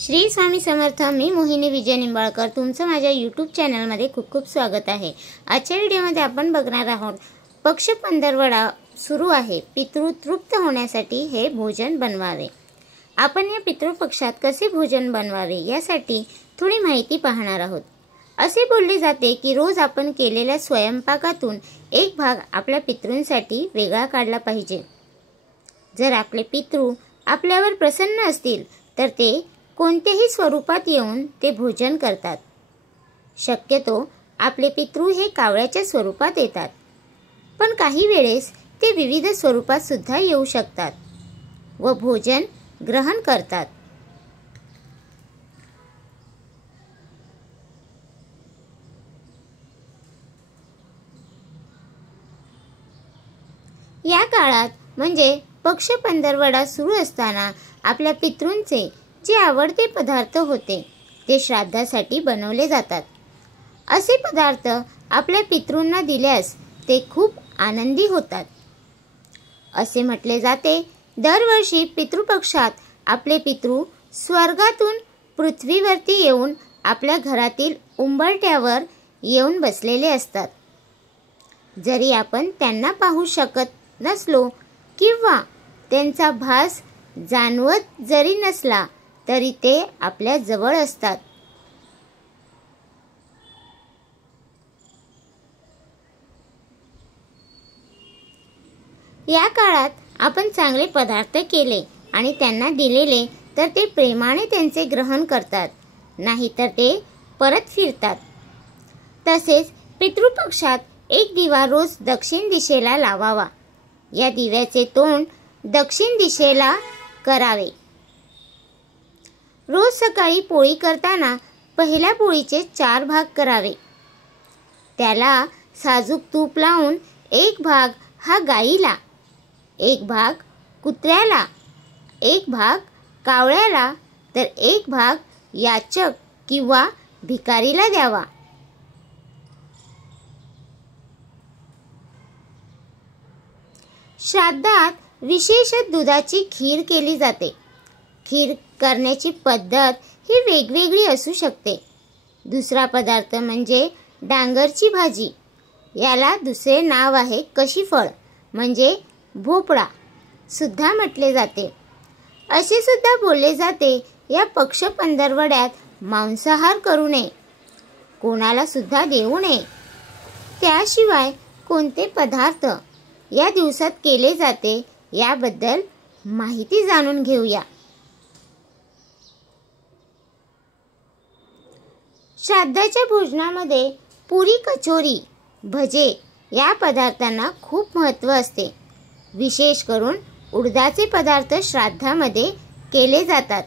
श्री स्वामी समर्थ। मी मोहिनी विजय निंबाळकर तुमचं माझ्या यूट्यूब चॅनलमध्ये खूप खूप स्वागत आहे। आजच्या व्हिडिओमध्ये आपण बघणार आहोत पक्ष पंधरवडा सुरू आहे। पितृ तृप्त होण्यासाठी हे भोजन बनवावे। आपण या पितृपक्षात कसे भोजन बनवावे यासाठी थोडी माहिती पाहणार आहोत। असे बोलले जाते की रोज आपण केलेल्या स्वयंपाकातून एक भाग आपल्या पितृंसाठी वेगळा काढला पाहिजे। जर आपले पितृ आपल्यावर प्रसन्न असतील तर ते कोणत्याही स्वरूपात येऊन ते भोजन करतात। शक्यतो आपले पितृ हे कावळ्याच्या स्वरूपात येतात, पण काही वेळेस ते विविध स्वरूपात सुद्धा येऊ शकतात व भोजन ग्रहण करतात। या काळात म्हणजे पक्ष पंधरवडा सुरू असताना आपल्या पितृंचे जे आवडते पदार्थ होते ते श्राद्धासाठी बनवले जातात। असे पदार्थ आपल्या पितृंना दिल्यास ते खूप आनंदी होतात। असे म्हटले जाते दरवर्षी पितृपक्षात आपले पितृ स्वर्गातून पृथ्वीवरती येऊन आपल्या घरातील उंबरठ्यावर येऊन बसलेले असतात। जरी आपण त्यांना पाहू शकत नसलो किंवा त्यांचा भास जाणवत जरी नसला तरी ते आपल्या जवळ असतात। या काळात आपण चांगले पदार्थ केले आणि त्यांना दिलेले तर ते प्रेमाने त्यांचे ग्रहण करतात, नाहीतर ते परत फिरतात। तसेच पितृपक्षात एक दिवा रोज दक्षिण दिशेला लावावा। या दिव्याचे तोंड दक्षिण दिशेला करावे। रोज सकाळी पोळी करताना पहिल्या पोळीचे 4 भाग करावे। त्याला साजूक तूप लावून एक भाग हा गाईला, एक भाग कुत्र्याला, एक भाग कावळ्याला तर एक भाग याचक किंवा भिकारीला द्यावा। श्राद्धात विशेष दुधाची खीर केली जाते। खीर करण्याची पद्धत ही वेगवेगळी असू शकते। दुसरा पदार्थ म्हणजे डांगरची भाजी। याला दुसरे नाव आहे कशीफळ म्हणजे भोपळा सुद्धा म्हटले जाते। असे सुद्धा बोलले जाते या पक्ष पंधरवड्यात मांसाहार करू नये, कोणाला सुद्धा देऊ नये। त्याशिवाय कोणते पदार्थ या दिवसात केले जाते याबद्दल माहिती जाणून घेऊया। श्राद्धाच्या भोजनामध्ये पुरी, कचोरी, भजे या पदार्थांना खूप महत्त्व असते। विशेष करून उडदाचे पदार्थ श्राद्धामध्ये केले जातात।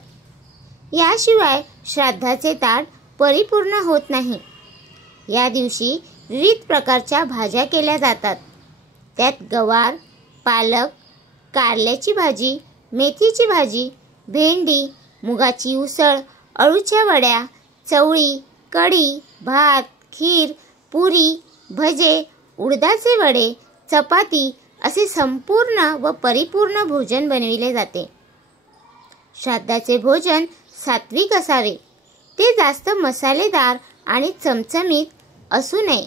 याशिवाय श्राद्धाचे ताट परिपूर्ण होत नाही। या दिवशी विविध प्रकारच्या भाज्या केल्या जातात। त्यात गवार, पालक, कारल्याची भाजी, मेथीची भाजी, भेंडी, मुगाची उसळ, अळूच्या वड्या, चवळी, कढी, भात, खीर, पुरी, भजे, उडदाचे वडे, चपाती असे संपूर्ण व परिपूर्ण भोजन बनविले जाते। श्राद्धाचे भोजन सात्विक असावे। ते जास्त मसालेदार आणि चमचमीत असू नये।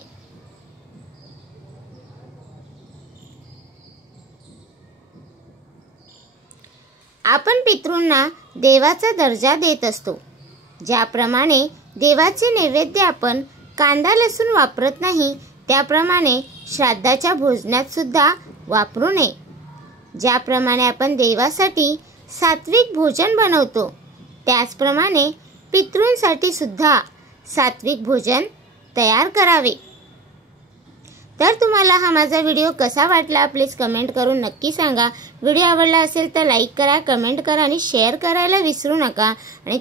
आपण पितृंना देवाचा दर्जा देत असतो। ज्याप्रमाणे देवाचे नैवेद्य आपण कांदा लसूण वापरत नाही, त्याप्रमाणे श्राद्धाच्या भोजनात सुद्धा वापरू नये। ज्याप्रमाणे आपण देवासाठी सात्विक भोजन बनवतो त्याचप्रमाणे पितृंसाठी सुद्धा सात्विक भोजन तयार करावे। तर तुम्हाला हा माझा व्हिडिओ कसा वाटला प्लीज कमेंट करून नक्की सांगा। व्हिडिओ आवडला असेल तर लाईक करा, कमेंट करा आणि शेअर करायला विसरू नका। आणि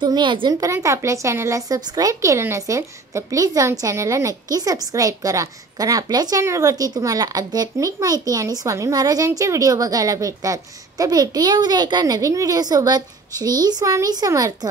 तुम्ही अजूनपर्यंत आपल्या चॅनलला सबस्क्राईब केलं नसेल तर प्लीज जाऊन चॅनलला नक्की सबस्क्राईब करा, कारण आपल्या चॅनलवरती तुम्हाला आध्यात्मिक माहिती आणि स्वामी महाराजांचे व्हिडिओ बघायला भेटतात। तर भेटूया उद्या एका नवीन व्हिडिओ सोबत। श्री स्वामी समर्थ।